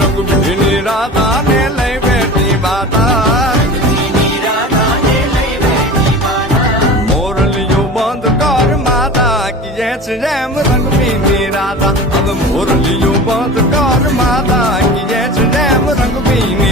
રંગભીની રાધાને લઈ બેઠી માતા મોરલીઓ બંધ કર માતા કીએ છે જેમ રંગભીની રાધા હવે મોરલીઓ બંધ કર માતા કીએ છે જેમ રંગભીની